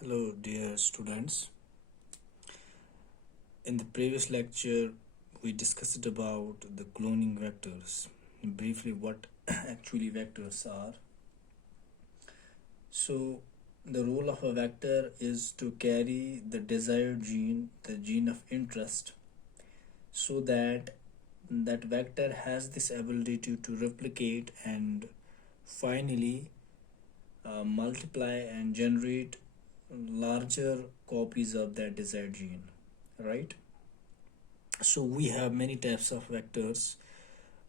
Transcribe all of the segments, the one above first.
Hello, dear students. In the previous lecture, we discussed about the cloning vectors. Briefly, what actually vectors are. So, the role of a vector is to carry the desired gene, the gene of interest, so that that vector has this ability to replicate and finally multiply and generate larger copies of that desired gene, right? So we have many types of vectors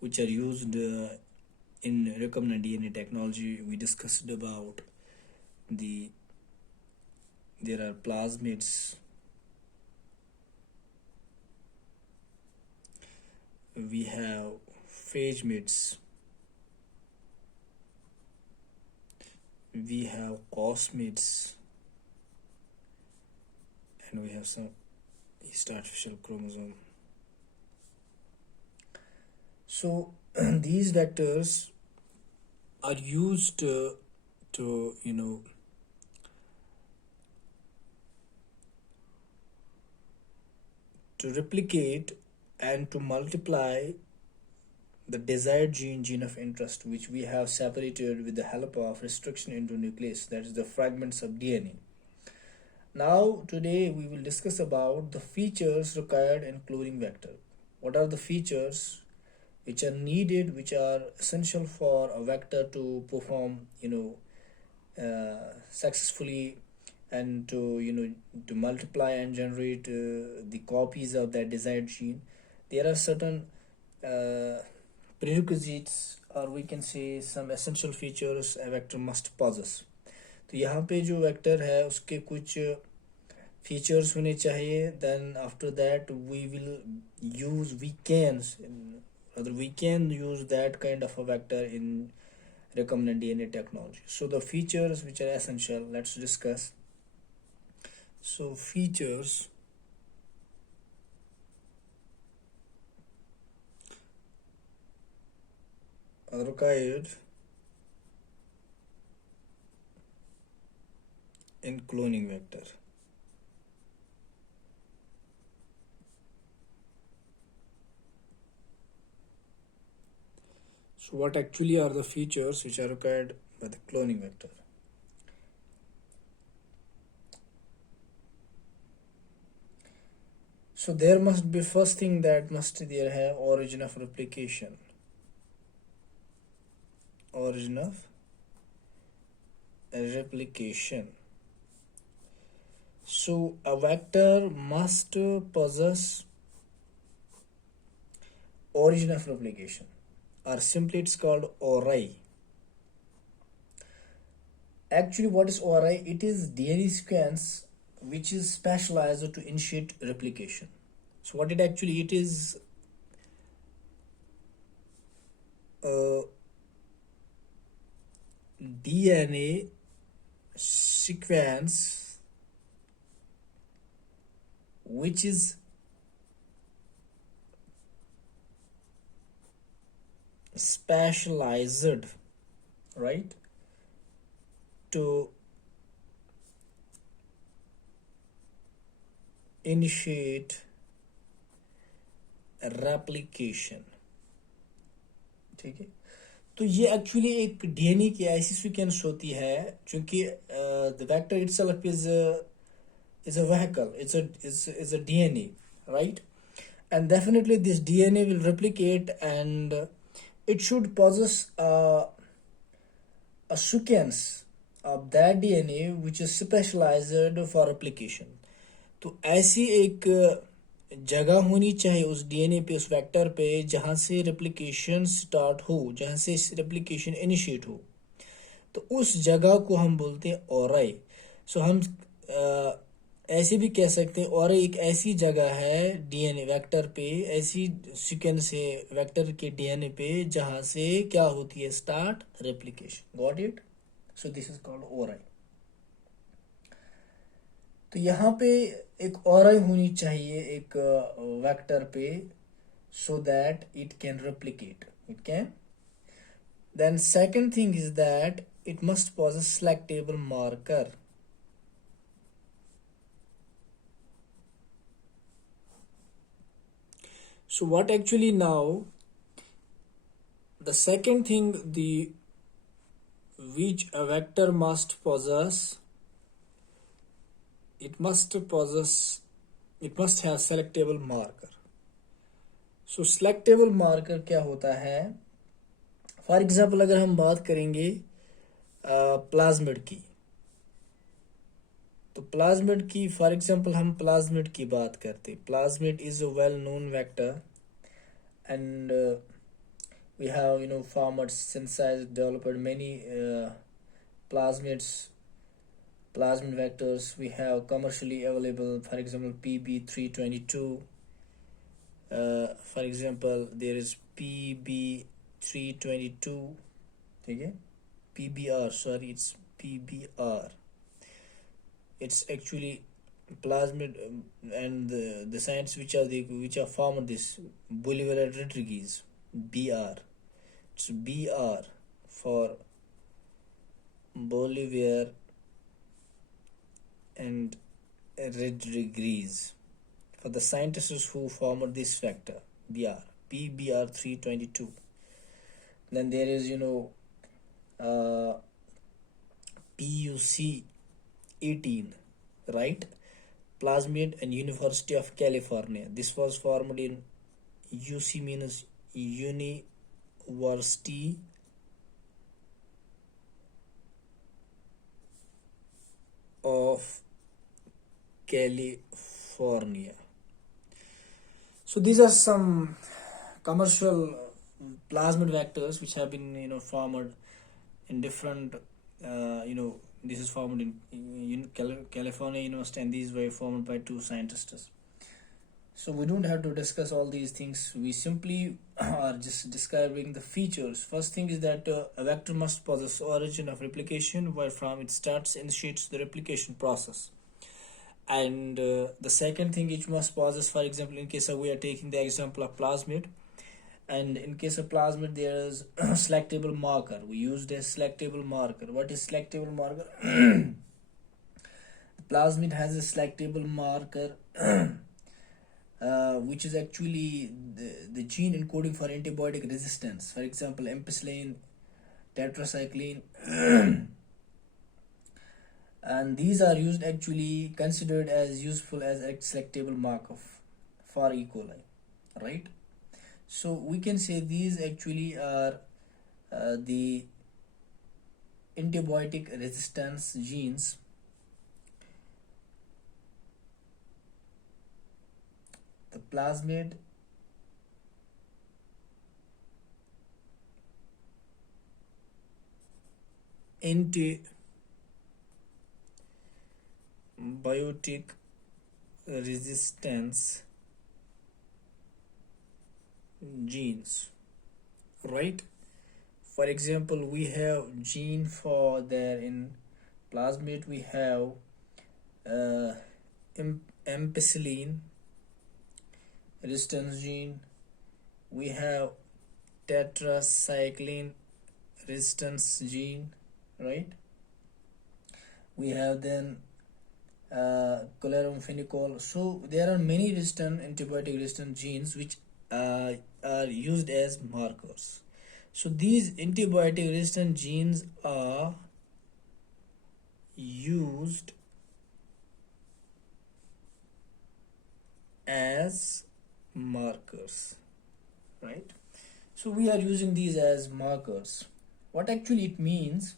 which are used in recombinant DNA technology. We discussed about the there are plasmids, we have phagemids, we have cosmids, and we have some yeast artificial chromosome. So these vectors are used to to replicate and to multiply the desired gene of interest, which we have separated with the help of restriction endonuclease, that is the fragments of DNA. Now today we will discuss about the features required in cloning vector. What are the features which are needed, which are essential for a vector to perform successfully, and to multiply and generate the copies of that desired gene. There are certain uh, prerequisites, or we can say some essential features a vector must possess. तो यहाँ पे जो vector है उसके कुछ features होने चाहिए. Then after that we will use we can we can use that kind of a vector in recombinant DNA technology. So the features which are essential, let's discuss. So features are required in cloning vector. So what actually are the features which are required by the cloning vector? So there must be first thing that must there have origin of replication. Origin of replication. So a vector must possess origin of replication, or simply it's called ORI. Actually, what is ORI? It is DNA sequence which is specialized to initiate replication. So what it is a DNA sequence which is specialized, right, to initiate replication. ठीक है. तो ये actually एक DNA की ऐसी sequence होती है क्योंकि the vector itself is a vehicle, it's a DNA, right? And definitely this DNA will replicate, and it should possess a sequence of that DNA which is specialized for replication. तो ऐसी एक जगह होनी चाहिए उस डीएनए पे, उस vector पे, जहाँ से रेप्लिकेशन स्टार्ट हो, जहाँ से रेप्लिकेशन इनिशिएट हो. तो उस जगह को हम बोलते हैं ओराई. सो हम ऐसे भी कह सकते हैं और एक ऐसी जगह है डीएनए वेक्टर पे, ऐसी सीक्वेंस है वेक्टर के डीएनए पे जहाँ से क्या होती है, start replication. Got it? So this is called ori. तो यहाँ पे एक ओराई होनी चाहिए एक वेक्टर पे, so that it can replicate. It can. Then second thing is that it must possess selectable marker. So what actually now, the second thing, the which a vector must possess, it must possess, it must have selectable marker. So selectable marker क्या होता है? For example अगर हम बात करेंगे plasmid की, तो plasmid की फॉर एग्जाम्पल हम प्लाज्मिड की बात करते, plasmid is a well known vector and we have farmers synthesized developed many plasmids plasmid vectors. We have commercially available, for example, PB322. For example, there is PB322. Okay, PBR, sorry, it's PBR. It's actually plasmid, and the science which are formed this Bolivar Rodriguez, BR. It's BR for Bolivar and Rodriguez, for the scientists who formed this vector BR, PBR322. Then there is PUC 18, right? Plasmid and University of California. This was formed in UC, means University of California. So these are some commercial plasmid vectors which have been formed in different this is formed in California University, and these were formed by two scientists. So we don't have to discuss all these things, we simply are just describing the features. First thing is that a vector must possess origin of replication, where from it initiates the replication process. And the second thing it must possess, for example, in case of we are taking the example of plasmid, and in case of plasmid there is selectable marker. We used a selectable marker. What is selectable marker? Plasmid has a selectable marker which is actually the gene encoding for antibiotic resistance. For example, ampicillin, tetracycline, and these are used actually considered as useful as a selectable marker for E. coli, right? So we can say these actually are the antibiotic resistance genes. The plasmid antibiotic resistance genes, right? For example, we have gene for there in plasmid. We have ampicillin resistance gene. We have tetracycline resistance gene, right? We have then chloramphenicol. So there are many resistant antibiotic resistant genes which are used as markers. So these antibiotic resistant genes are used as markers, right? So we are using these as markers. What actually it means,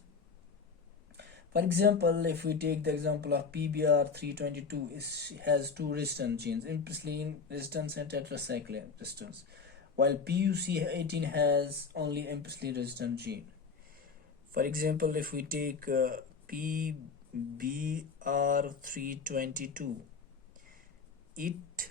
for example, if we take the example of PBR322, has two resistant genes, ampicillin resistance and tetracycline resistance, while PUC18 has only ampicillin resistant gene. For example, if we take PBR322, it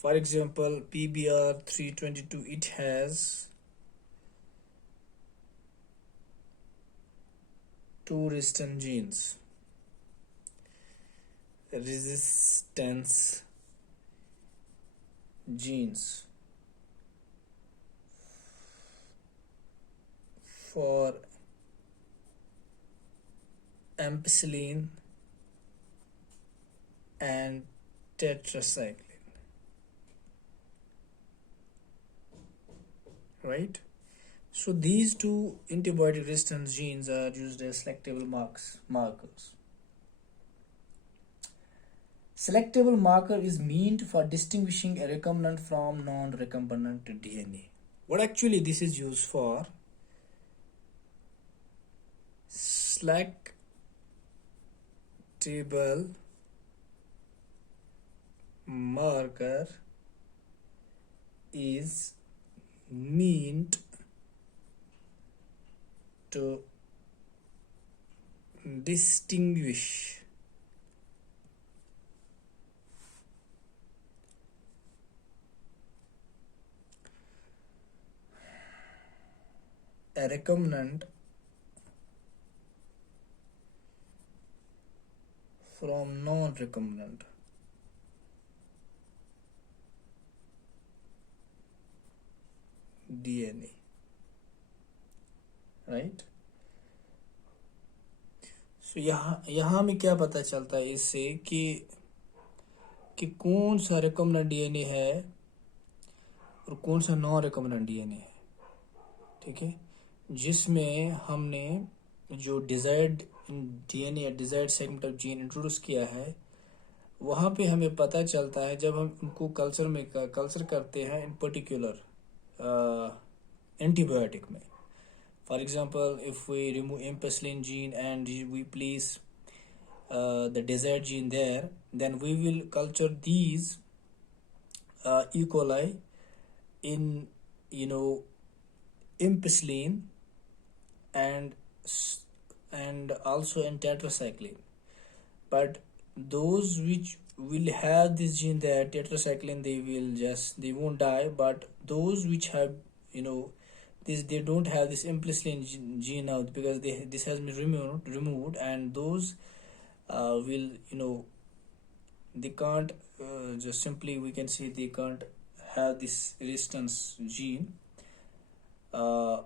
for example, PBR322, it has two resistant genes, resistance genes for ampicillin and tetracycline, right? So these two antibiotic resistance genes are used as selectable markers. Selectable marker is meant for distinguishing a recombinant from non-recombinant DNA. What actually this is used for? Selectable marker is meant to distinguish a recombinant from non-recombinant. DNA, right? So यहाँ हमें क्या पता चलता है इससे कि कौन सा रिकम्बिनेंट डीएनए है और कौन सा नॉन रिकम्बिनेंट डीएनए है, ठीक है? जिसमें हमने जो डिजायर्ड डीएनए या desired segment of gene introduce किया है, वहाँ पे हमें पता चलता है जब हम उनको कल्चर करते हैं इन पर्टिकुलर एंटीबायोटिक में. For example, if we remove ampicillin gene and we place the desired gene there, then we will culture these E. coli in ampicillin and also in tetracycline. But those which will have this gene there, tetracycline, they won't die. But those which have they don't have this implicit gene now because this has been removed, and those will they can't just simply, we can say, they can't have this resistance gene, or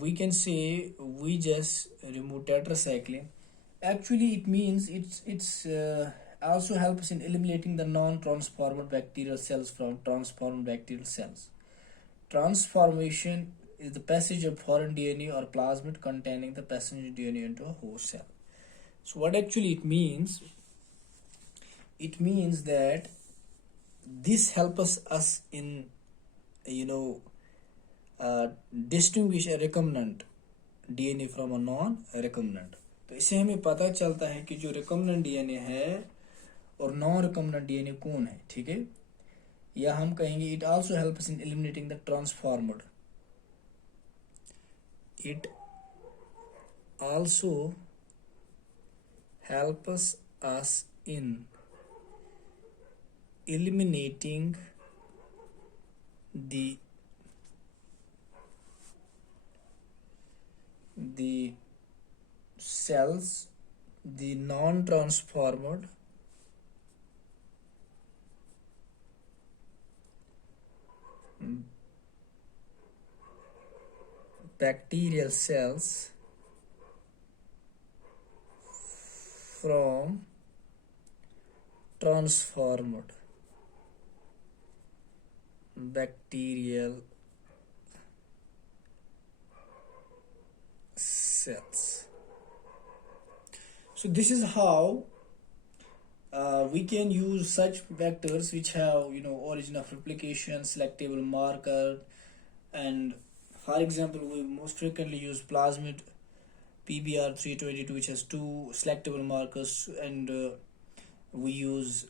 we can say we just remove tetracycline. Actually it means it's also helps in eliminating the non-transformed bacterial cells from transformed bacterial cells. Transformation is the passage of foreign DNA or plasmid containing the passenger DNA into a host cell. So what actually it means? It means that this helps us in distinguish a recombinant DNA from a non-recombinant. तो इससे हमें पता चलता है कि जो recombinant DNA है और non-recombinant DNA कौन है, ठीक है? या हम कहेंगे it also helps in eliminating the transformed. It also helps us in eliminating the cells, the non-transformed bacterial cells from transformed bacterial cells. So this is how we can use such vectors which have origin of replication, selectable marker, and for example we most frequently use plasmid PBR322 which has two selectable markers, and we use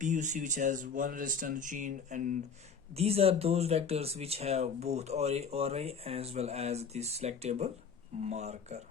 PUC which has one resistant gene, and these are those vectors which have both ORI as well as the selectable marker.